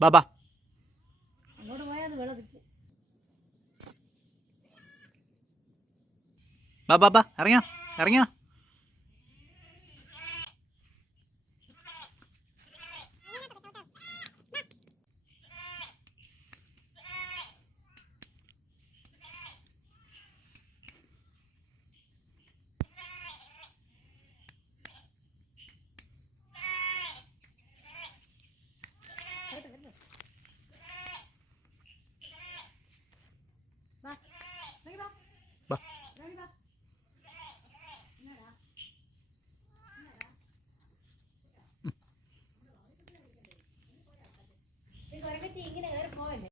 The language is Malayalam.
ബാ ബാ അങ്ങോട്ട് പോയാൽ വെള്ളം കിട്ടും. ബാ ബാ ബാ ഇറങ്ങിയോ ഇറങ്ങിയോ. വാ, ബാ